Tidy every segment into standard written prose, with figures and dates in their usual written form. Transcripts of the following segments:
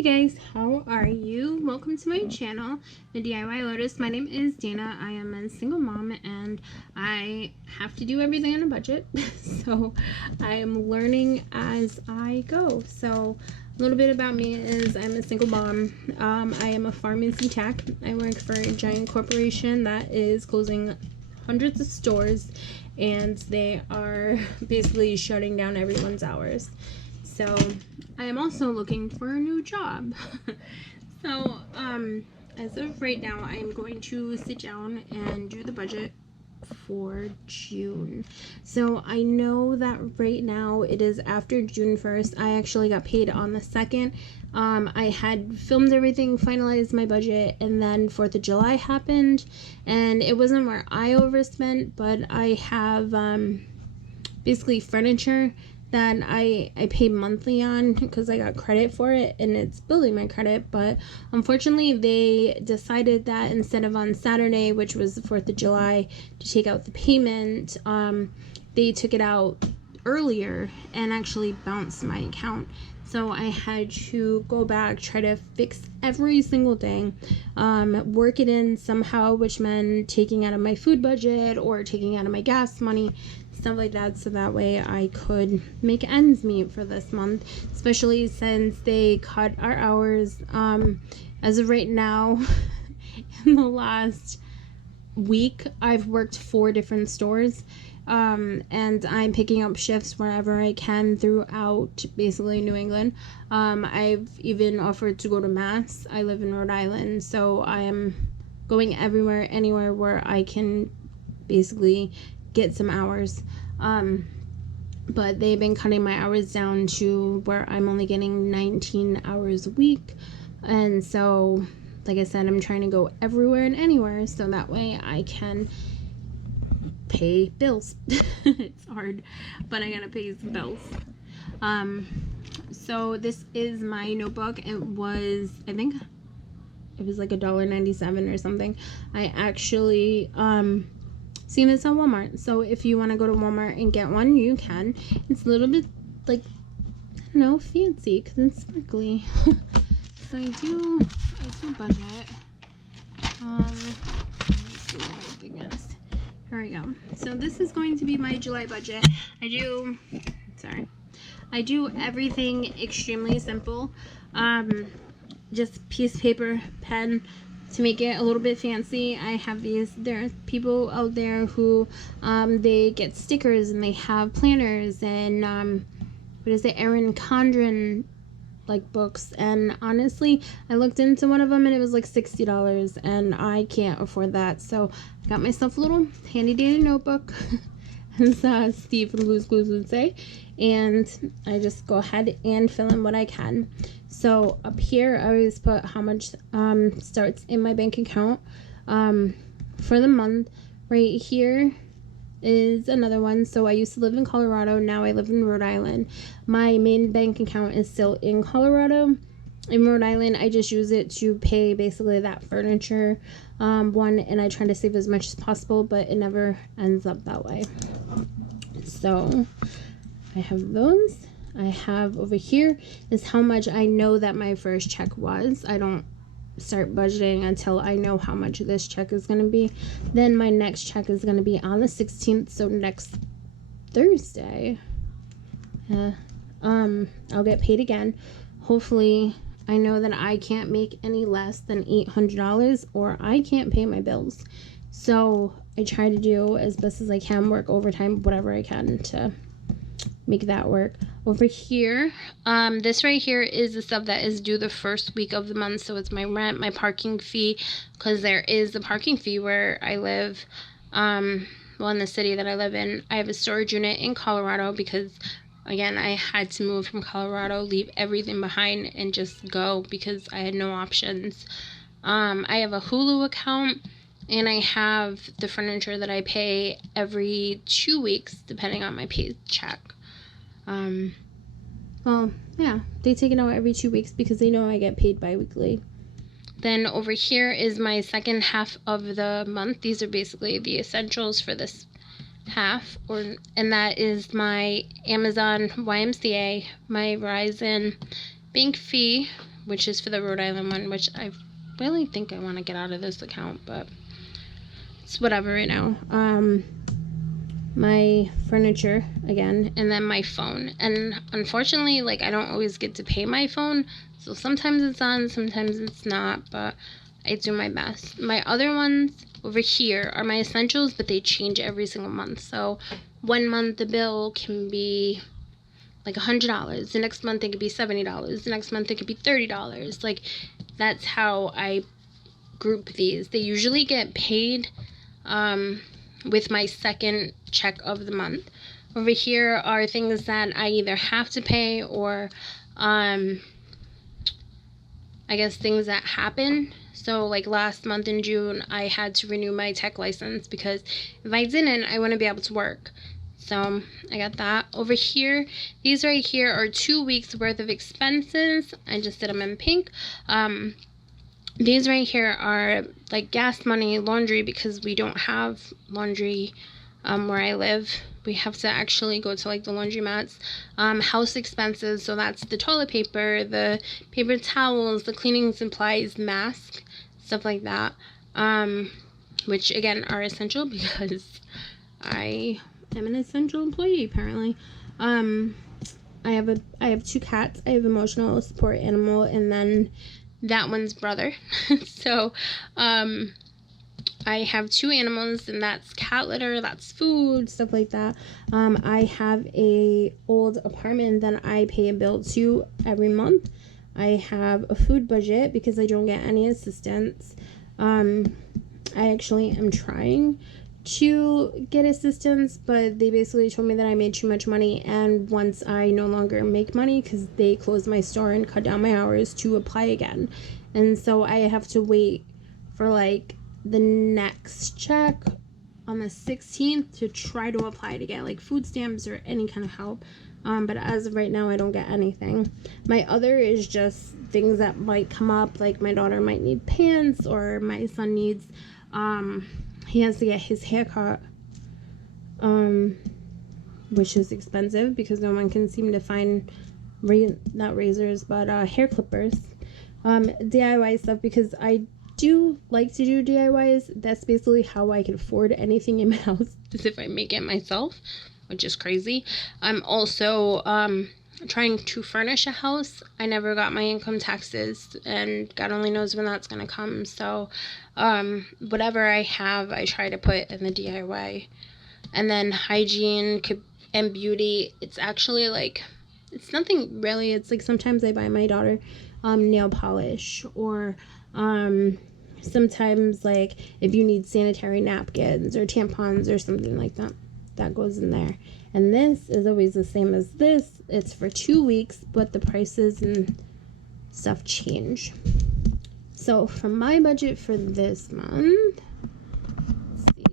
Hey guys, how are you? Welcome to my channel, The DIY Lotus. My name is Dana. I am a single mom and I have to do everything on a budget. So I am learning as I go. So a little bit about me is I'm a single mom. I am a pharmacy tech. I work for a giant corporation that is closing hundreds of stores and they are basically shutting down everyone's hours. So I am also looking for a new job. So as of right now, I'm going to sit down and do the budget for June. So I know that right now it is after June 1st. I actually got paid on the 2nd. I had filmed everything, finalized my budget, and then 4th of July happened, and it wasn't where I overspent, but I have basically furniture that I pay monthly on because I got credit for it and it's building my credit. But unfortunately they decided that instead of on Saturday, which was the 4th of July, to take out the payment, they took it out earlier and actually bounced my account. So I had to go back, try to fix every single thing, work it in somehow, which meant taking out of my food budget or taking out of my gas money, stuff like that, so that way I could make ends meet for this month, especially since they cut our hours. As of right now, in the last week, I've worked 4 different stores, and I'm picking up shifts wherever I can throughout basically New England. I've even offered to go to Mass. I live in Rhode Island, so I am going everywhere, anywhere where I can basically get some hours. But they've been cutting my hours down to where I'm only getting 19 hours a week, and so like I said, I'm trying to go everywhere and anywhere so that way I can pay bills. It's hard, but I gotta pay some bills. So this is my notebook. It was, I think it was like $1.97 or something. I actually seen this at Walmart, so if you want to go to Walmart and get one, you can. It's a little bit like, I don't know, fancy because it's sparkly. So I do budget. Let me see what I think is. Here we go. So this is going to be my July budget. I do everything extremely simple. Just piece of paper, pen, to make it a little bit fancy. I have these, there are people out there who they get stickers and they have planners and what is it, Erin Condren like books, and honestly I looked into one of them and it was like $60 and I can't afford that, so I got myself a little handy dandy notebook as Steve from Blue's Clues would say, and I just go ahead and fill in what I can. So up here I always put how much starts in my bank account for the month. Right here is another one. So I used to live in Colorado, now I live in Rhode Island. My main bank account is still in Colorado. In Rhode Island, I just use it to pay basically that furniture one, and I try to save as much as possible, but it never ends up that way. So I have those. I have over here is how much I know that my first check was. I don't start budgeting until I know how much this check is going to be. Then my next check is going to be on the 16th, so next Thursday. I'll get paid again. Hopefully, I know that I can't make any less than $800 or I can't pay my bills. So I try to do as best as I can, work overtime, whatever I can to make that work. Over here, this right here is the stuff that is due the first week of the month. So it's my rent, my parking fee, because there is the parking fee where I live. Well, in the city that I live in, I have a storage unit in Colorado because, again, I had to move from Colorado, leave everything behind, and just go because I had no options. I have a Hulu account, and I have the furniture that I pay every 2 weeks, depending on my paycheck. Well, yeah, they take it out every 2 weeks because they know I get paid bi-weekly. Then over here is my second half of the month. These are basically the essentials for this half, and that is my Amazon YMCA, my Verizon bank fee, which is for the Rhode Island one, which I really think I want to get out of this account, but it's whatever right now. My furniture again, and then my phone. And unfortunately, like, I don't always get to pay my phone, so sometimes it's on, sometimes it's not, but I do my best. My other ones over here are my essentials, but they change every single month. So one month the bill can be like $100, the next month it could be $70, the next month it could be $30. Like, that's how I group these. They usually get paid with my second check of the month. Over here are things that I either have to pay or I guess things that happen. So like last month in June, I had to renew my tech license because if I didn't, I wouldn't be able to work. So I got that. Over here, these right here are 2 weeks worth of expenses. I just did them in pink. These right here are like gas money, laundry, because we don't have laundry where I live. We have to actually go to like the laundromats. House expenses, so that's the toilet paper, the paper towels, the cleaning supplies, mask, stuff like that, which again are essential because I am an essential employee apparently. I have 2 cats. I have emotional support animal, and then that one's brother. So I have 2 animals, and that's cat litter, that's food, stuff like that. I have a old apartment that I pay a bill to every month. I have a food budget because I don't get any assistance. I actually am trying to get assistance, but they basically told me that I made too much money, and once I no longer make money because they closed my store and cut down my hours, to apply again. And so I have to wait for like the next check on the 16th to try to apply to get like food stamps or any kind of help. But as of right now, I don't get anything. My other is just things that might come up, like my daughter might need pants, or my son needs he has to get his hair cut, which is expensive because no one can seem to find not razors but hair clippers. DIY stuff, because I do like to do DIYs. That's basically how I can afford anything in my house, is if I make it myself, which is crazy. I'm also trying to furnish a house. I never got my income taxes, and God only knows when that's gonna come. So whatever I have, I try to put in the DIY. And then hygiene and beauty, it's actually like, it's nothing really. It's like sometimes I buy my daughter nail polish, or sometimes like if you need sanitary napkins or tampons or something like that, that goes in there. And this is always the same as this. It's for 2 weeks, but the prices and stuff change. So for my budget for this month, let's see.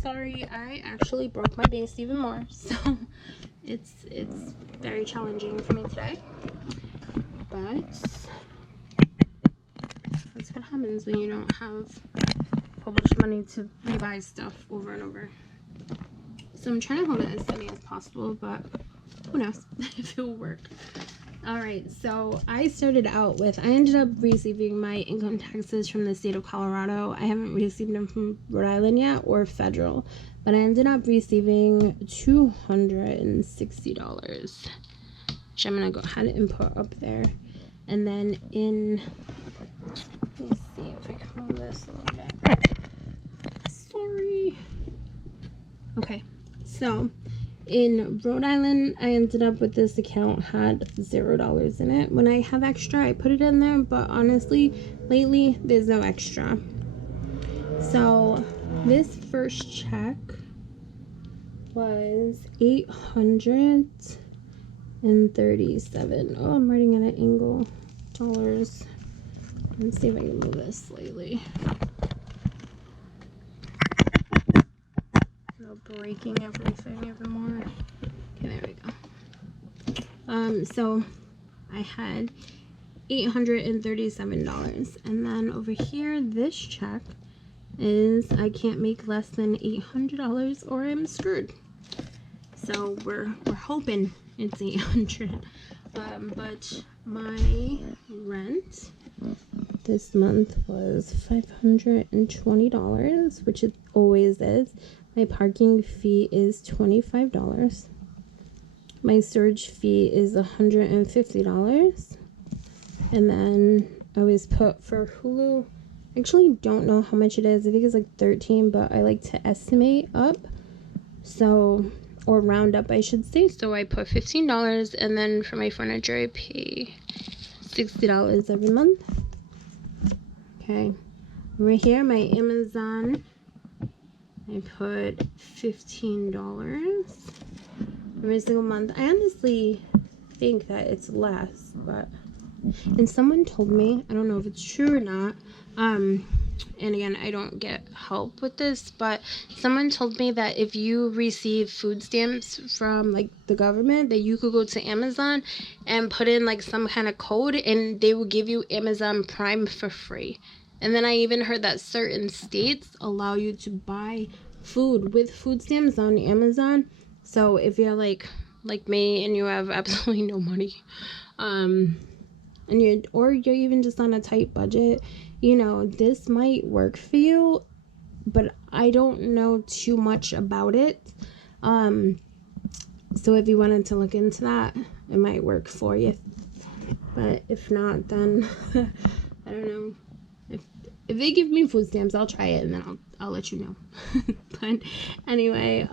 Sorry, I actually broke my base even more, so it's very challenging for me today. But that's what happens when you don't have a whole bunch of money to rebuy stuff over and over. So I'm trying to hold it as steady as possible, but who knows if it will work. Alright, so I started out with, I ended up receiving my income taxes from the state of Colorado. I haven't received them from Rhode Island yet, or federal, but I ended up receiving $260, which I'm going to go ahead and put up there. And then in, let me see if I can move this a little bit. Sorry. Okay. So, in Rhode Island, I ended up with this account had $0 in it. When I have extra, I put it in there, but honestly, lately, there's no extra. So, this first check was $837. Oh, I'm writing at an angle. Dollars. Let's see if I can move this slightly. Breaking everything even more. Okay, there we go. So I had $837, and then over here, this check is I can't make less than $800 or I'm screwed. So we're hoping it's 800, but My rent this month was $520, which it always is. My parking fee is $25. My storage fee is $150. And then I always put for Hulu, I actually don't know how much it is. I think it's like $13, but I like to estimate up. So, or round up, I should say. So I put $15, and then for my furniture, I pay $60 every month. Okay, right here, my Amazon, I put $15 every single month. I honestly think that it's less, but, and someone told me, I don't know if it's true or not, and again, I don't get help with this, but someone told me that if you receive food stamps from like the government, that you could go to Amazon and put in like some kind of code and they will give you Amazon Prime for free. And then I even heard that certain states allow you to buy food with food stamps on Amazon. So if you're like me and you have absolutely no money, and you're even just on a tight budget, you know, this might work for you, but I don't know too much about it. So if you wanted to look into that, it might work for you. But if not, then I don't know. If they give me food stamps, I'll try it and then I'll let you know. But anyway,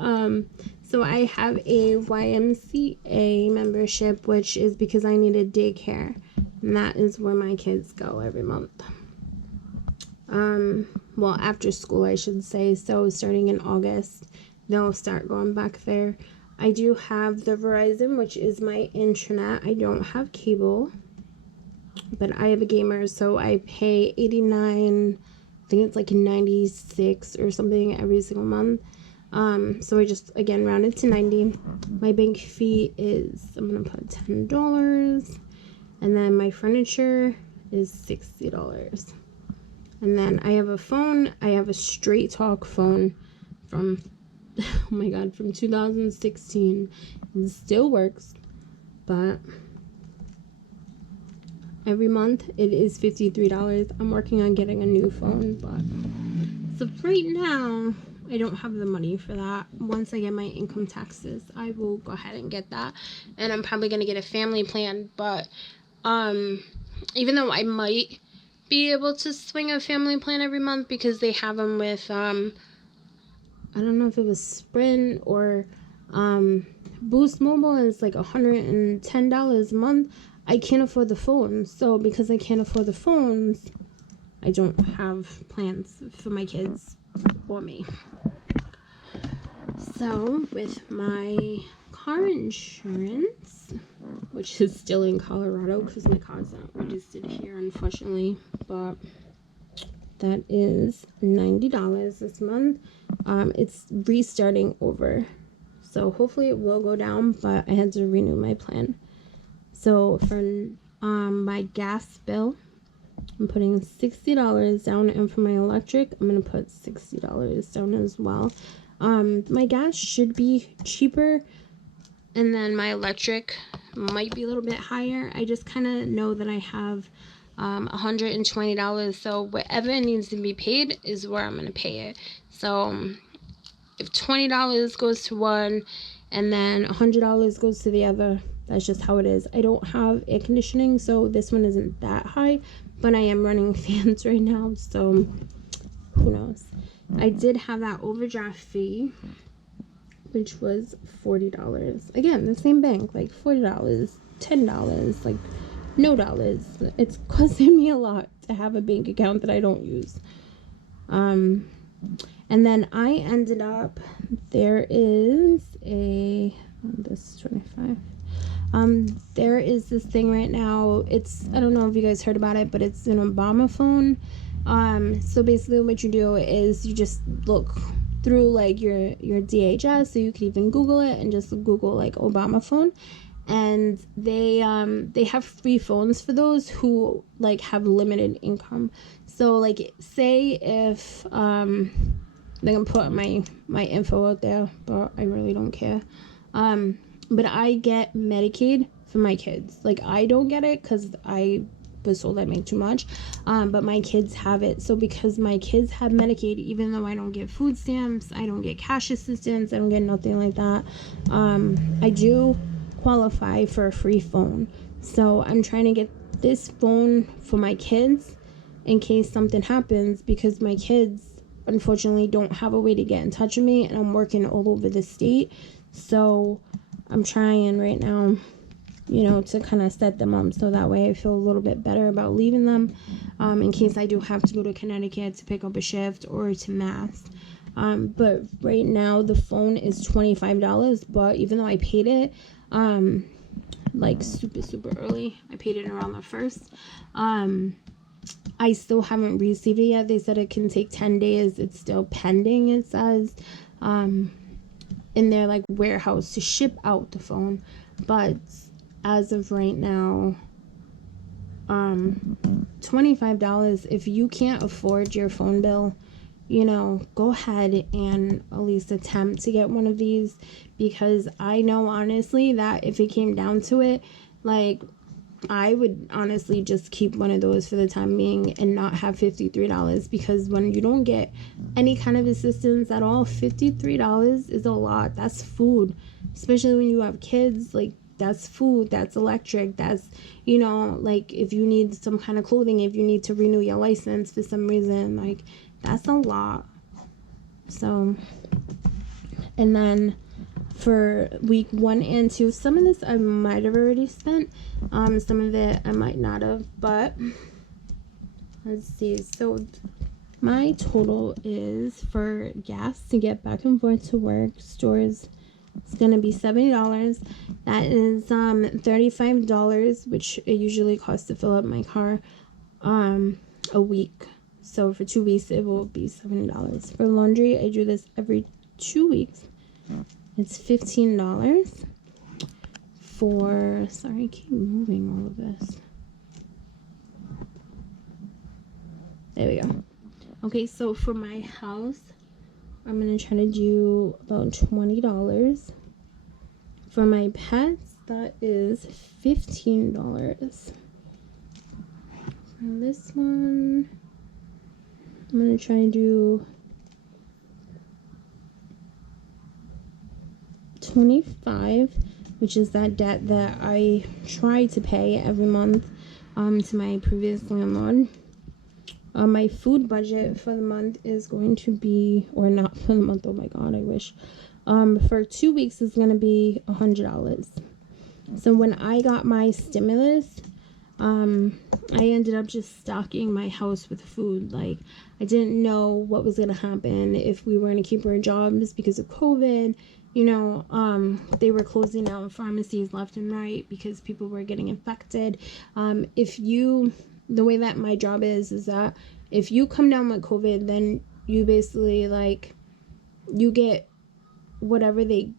so I have a YMCA membership, which is because I need a daycare, and that is where my kids go every month. Well, after school, I should say. So starting in August, they'll start going back there. I do have the Verizon, which is my internet. I don't have cable, but I have a gamer, so I pay $89, I think it's like 96 or something every single month. So I just, again, rounded to 90. My bank fee is, I'm gonna put $10, and then my furniture is $60. And then I have a phone. I have a Straight Talk phone from, oh my god, from 2016. It still works, but every month it is $53. I'm working on getting a new phone, but so right now I don't have the money for that. Once I get my income taxes, I will go ahead and get that, and I'm probably gonna get a family plan. But even though I might be able to swing a family plan every month because they have them with I don't know if it was Sprint or Boost Mobile, and it's like $110 a month. I can't afford the phones, so because I can't afford the phones, I don't have plans for my kids or me. So with my car insurance, which is still in Colorado because my car's not registered here, unfortunately, but that is $90 this month. It's restarting over, so hopefully it will go down, but I had to renew my plan. So for my gas bill, I'm putting $60 down, and for my electric, I'm gonna put $60 down as well. My gas should be cheaper, and then my electric might be a little bit higher. I just kind of know that I have $120, so whatever needs to be paid is where I'm gonna pay it. So if $20 goes to one and then $100 goes to the other, that's just how it is. I don't have air conditioning, so this one isn't that high, but I am running fans right now, so who knows. I did have that overdraft fee, which was $40. Again, the same bank, like $40, $10, like no dollars. It's costing me a lot to have a bank account that I don't use. And then I ended up, there is a, this is 25. There is this thing right now. It's, I don't know if you guys heard about it, but it's an Obama phone. So basically what you do is you just look through like your DHS, so you can even Google it and just Google like Obama phone, and they have free phones for those who like have limited income. So like say if they're gonna put my info out there, but I really don't care. But I get Medicaid for my kids. Like, I don't get it because I was told I make too much, but my kids have it. So because my kids have Medicaid, even though I don't get food stamps, I don't get cash assistance, I don't get nothing like that, I do qualify for a free phone. So I'm trying to get this phone for my kids in case something happens, because my kids unfortunately don't have a way to get in touch with me, and I'm working all over the state. So I'm trying right now, to kind of set them up so that way I feel a little bit better about leaving them, in case I do have to go to Connecticut to pick up a shift or to Mass. But right now the phone is $25, but even though I paid it like super early, I paid it around the 1st, I still haven't received it yet. They said it can take 10 days. It's still pending, it says, in their like warehouse to ship out the phone. But as of right now, $25. If you can't afford your phone bill, go ahead and at least attempt to get one of these, because I know honestly that if it came down to it, like, I would honestly just keep one of those for the time being and not have $53, because when you don't get any kind of assistance at all, $53 is a lot. That's food, especially when you have kids. Like, that's food, that's electric, that's, like, if you need some kind of clothing, if you need to renew your license for some reason, like, that's a lot. So, and then for week 1 and 2, some of this I might have already spent, some of it I might not have, but let's see. So my total is for gas to get back and forth to work, stores, it's gonna be $70. That is $35, which it usually costs to fill up my car a week. So for 2 weeks it will be $70. For laundry, I do this every 2 weeks. It's $15. Sorry, I keep moving all of this. There we go. Okay, so for my house, I'm going to try to do about $20. For my pets, that is $15. For this one, I'm going to try to do $25, which is that debt that I try to pay every month to my previous landlord. My food budget for the month is going to be, or not for the month, oh my god, I wish. For 2 weeks is going to be $100. So when I got my stimulus, I ended up just stocking my house with food. Like, I didn't know what was going to happen, if we were going to keep our jobs because of COVID. They were closing down pharmacies left and right because people were getting infected. The way that my job is that if you come down with COVID, then you basically, like, you get whatever they,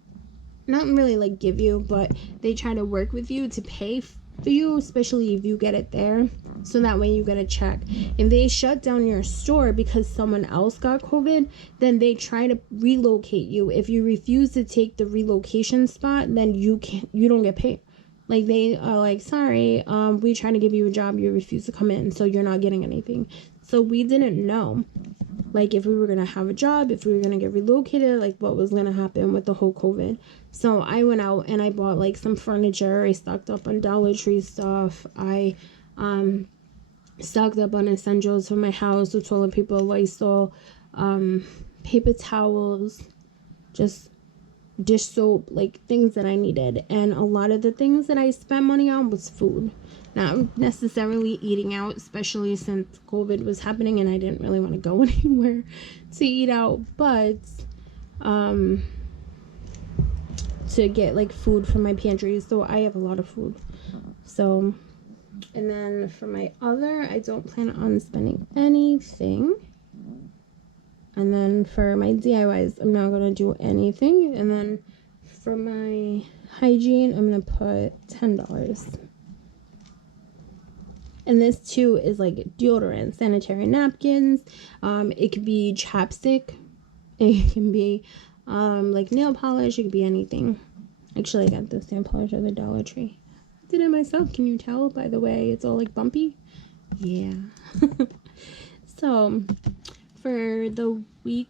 not really like give you, but they try to work with you to pay for you, especially if you get it there, so that way you get a check. If they shut down your store because someone else got COVID, then they try to relocate you. If you refuse to take the relocation spot, then you don't get paid. Like, they are like, sorry, we trying to give you a job, you refuse to come in, so you're not getting anything. So we didn't know, like, if we were gonna have a job, if we were gonna get relocated, like, what was gonna happen with the whole COVID. So I went out and I bought, like, some furniture. I stocked up on Dollar Tree stuff. I stocked up on essentials for my house, with toilet paper, Lysol, paper towels, just dish soap, like, things that I needed. And a lot of the things that I spent money on was food, not necessarily eating out, especially since COVID was happening and I didn't really want to go anywhere to eat out, but to get, like, food from my pantry. So I have a lot of food. So, and then for my other, I don't plan on spending anything. And then for my DIYs, I'm not going to do anything. And then for my hygiene, I'm going to put $10. And this too is like deodorant, sanitary napkins. It could be chapstick. It can be like nail polish. It could be anything. Actually, I got this nail polish at the Dollar Tree. did it myself. Can you tell by the way it's all like bumpy? Yeah. So for the week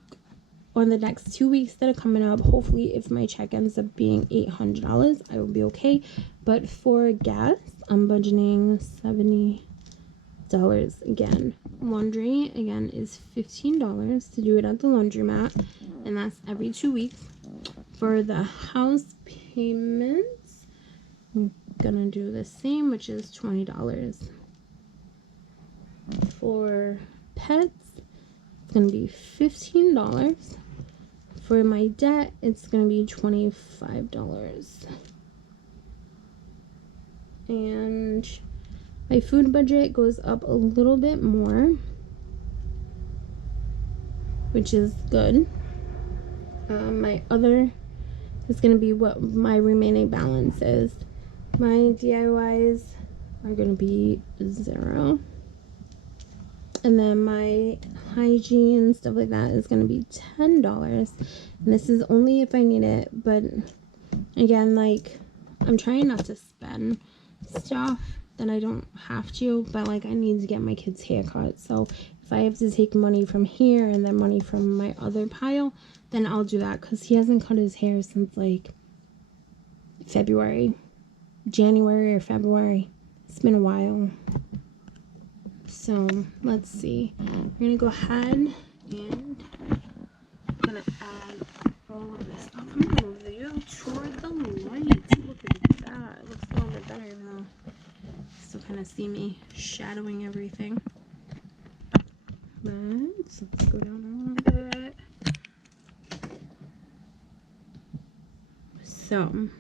or the next 2 weeks that are coming up, hopefully if my check ends up being $800, I will be okay. But for gas, I'm budgeting $70 again. Laundry again is $15 to do it at the laundromat, and that's every 2 weeks. For the house payments, I'm gonna do the same, which is $20. For pets, it's gonna be $15. For my debt, it's gonna be $25. And my food budget goes up a little bit more, which is good. My other is gonna be what my remaining balance is. My DIYs are gonna be 0. And then my hygiene, stuff like that, is going to be $10. And this is only if I need it. But, again, like, I'm trying not to spend stuff that I don't have to. But, like, I need to get my kids' haircut. So, if I have to take money from here and then money from my other pile, then I'll do that. Because he hasn't cut his hair since, like, January or February. It's been a while. So let's see. We're gonna go ahead and I'm gonna add all of this up. I'm gonna move you toward the light. Look at that. It looks a little bit better though. Still kind of see me shadowing everything. But let's go down a little bit. So I'm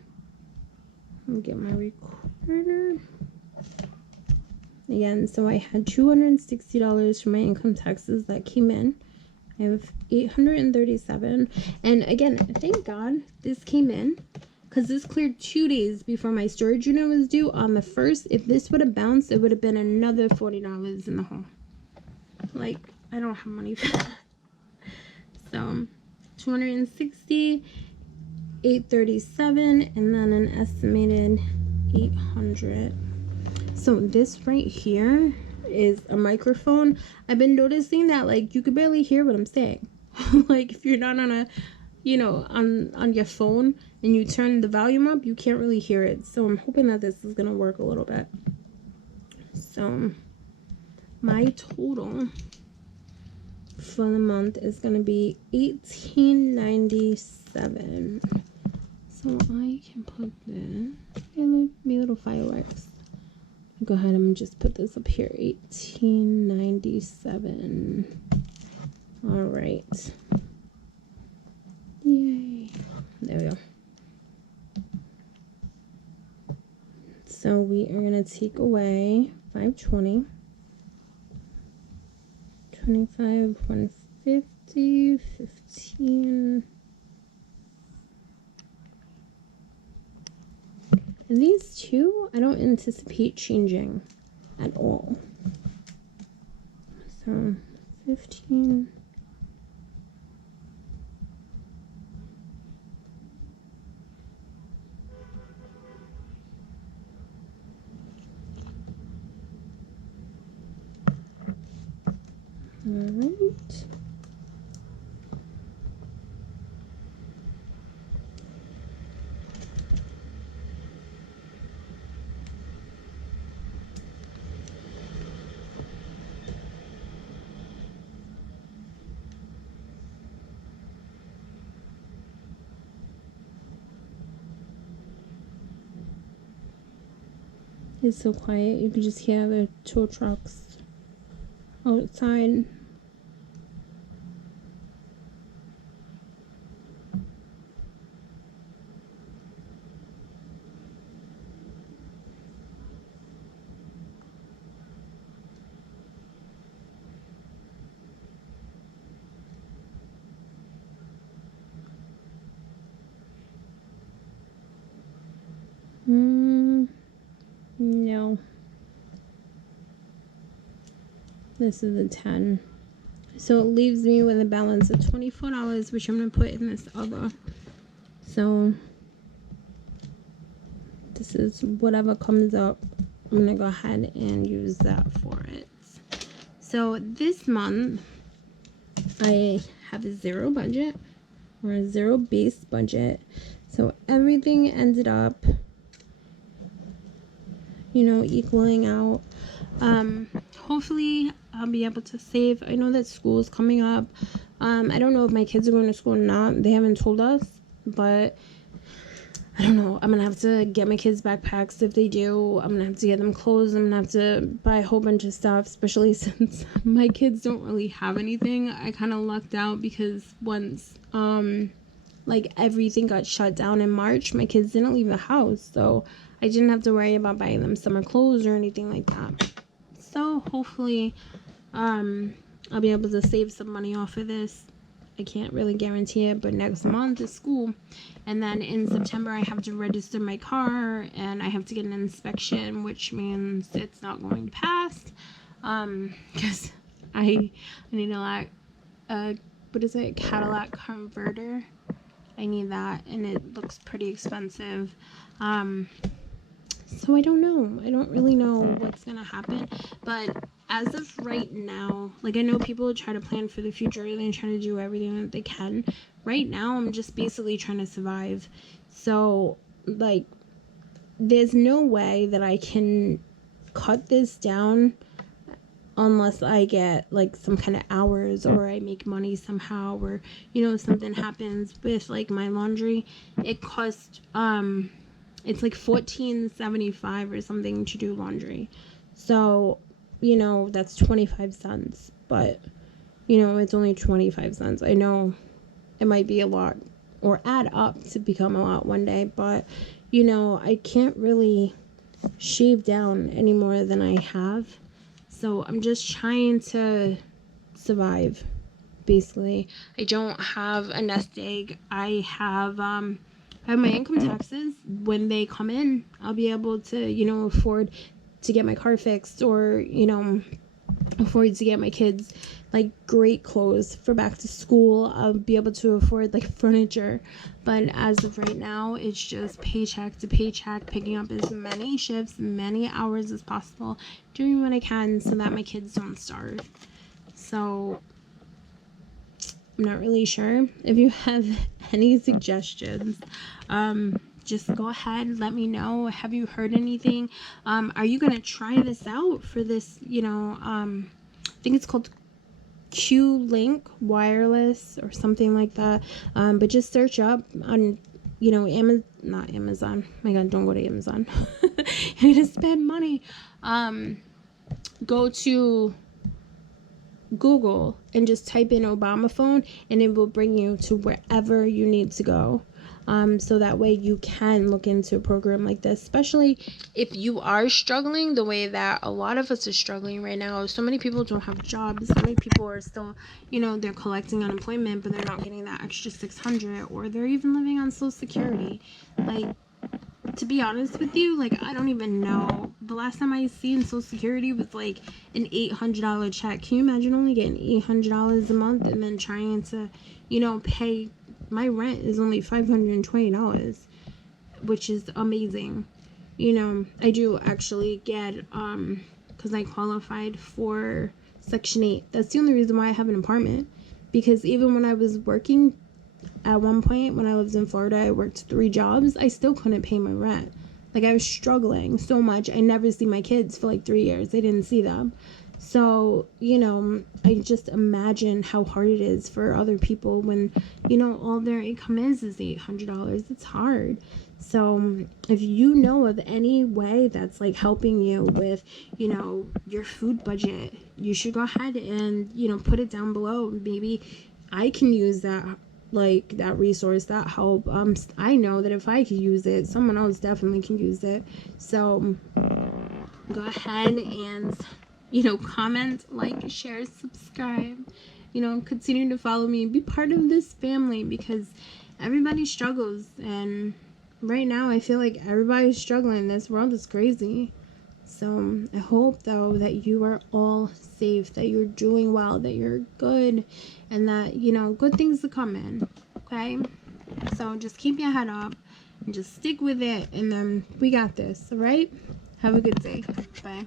gonna get my recorder. Again, so I had $260 for my income taxes that came in. I have $837. And again, thank God this came in, because this cleared 2 days before my storage unit was due on the 1st. If this would have bounced, it would have been another $40 in the hole. Like, I don't have money for that. So, 260, 837, and then an estimated 800. So this right here is a microphone. I've been noticing that, like, you could barely hear what I'm saying. Like, if you're not on a, on your phone and you turn the volume up, you can't really hear it. So I'm hoping that this is going to work a little bit. So my total for the month is going to be $18.97. So I can put this, and be little fireworks. Go ahead and just put this up here, $18.97. All right. Yay. There we go. So we are going to take away $520, $25, $150, $15. And these two, I don't anticipate changing at all. So, 15. All right. It's so quiet. You can just hear the tow trucks outside. No. This is a 10. So it leaves me with a balance of $24, which I'm going to put in this other. So this is whatever comes up. I'm gonna go ahead and use that for it. So this month I have a zero budget, or a zero base budget. So everything ended up, you know, equaling out. Hopefully I'll be able to save. I know that school is coming up. I don't know if my kids are going to school or not. They haven't told us, but I don't know. I'm going to have to get my kids backpacks if they do. I'm going to have to get them clothes. I'm going to have to buy a whole bunch of stuff, especially since my kids don't really have anything. I kind of lucked out because once, like, everything got shut down in March, my kids didn't leave the house. So I didn't have to worry about buying them summer clothes or anything like that. So hopefully, I'll be able to save some money off of this. I can't really guarantee it, but next month is school. And then in September, I have to register my car, and I have to get an inspection, which means it's not going to pass. Because I need what is it? Cadillac converter. I need that, and it looks pretty expensive. So I don't know. I don't really know what's going to happen. But as of right now, like, I know people try to plan for the future and try to do everything that they can. Right now, I'm just basically trying to survive. So, like, there's no way that I can cut this down unless I get, like, some kind of hours, or I make money somehow, or, you know, something happens with, like, my laundry. It costs, it's like $14.75 or something to do laundry. So, you know, that's 25 cents. But, you know, it's only 25 cents. I know it might be a lot, or add up to become a lot one day. But, you know, I can't really shave down any more than I have. So I'm just trying to survive, basically. I don't have a nest egg. I have my income taxes. When they come in, I'll be able to, you know, afford to get my car fixed, or, you know, afford to get my kids, like, great clothes for back to school. I'll be able to afford, like, furniture. But as of right now, it's just paycheck to paycheck, picking up as many shifts, many hours as possible, doing what I can so that my kids don't starve. So I'm not really sure. If you have any suggestions, just go ahead, let me know. Have you heard anything? Are you gonna try this out for this, you know, I think it's called Q-Link Wireless or something like that. But just search up on, you know, not Amazon. My God, don't go to Amazon. You're gonna spend money. Go to Google and just type in Obama phone, and it will bring you to wherever you need to go. So that way you can look into a program like this, especially if you are struggling the way that a lot of us are struggling right now. So many people don't have jobs. So many people are still, you know, they're collecting unemployment, but they're not getting that extra $600, or they're even living on Social Security. Like, to be honest with you, like, I don't even know. The last time I seen Social Security was like an $800 check. Can you imagine only getting $800 a month and then trying to, you know, pay? My rent is only $520, which is amazing. You know, I do actually get, because I qualified for Section 8. That's the only reason why I have an apartment. Because even when I was working, at one point when I lived in Florida, I worked 3 jobs. I still couldn't pay my rent. Like, I was struggling so much. I never see my kids for like 3 years. I didn't see them. So, you know, I just imagine how hard it is for other people when, you know, all their income is $800. It's hard. So if you know of any way that's, like, helping you with, you know, your food budget, you should go ahead and, you know, put it down below. Maybe I can use that, like, that resource, that help. I know that if I could use it, someone else definitely can use it. So go ahead and, you know, comment, like, share, subscribe, you know, continue to follow me, be part of this family, because everybody struggles, and right now I feel like everybody's struggling. This world is crazy. So I hope, though, that you are all safe, that you're doing well, that you're good, and that, you know, good things to come in. Okay, so just keep your head up, and just stick with it, and then we got this. All right, have a good day. Bye.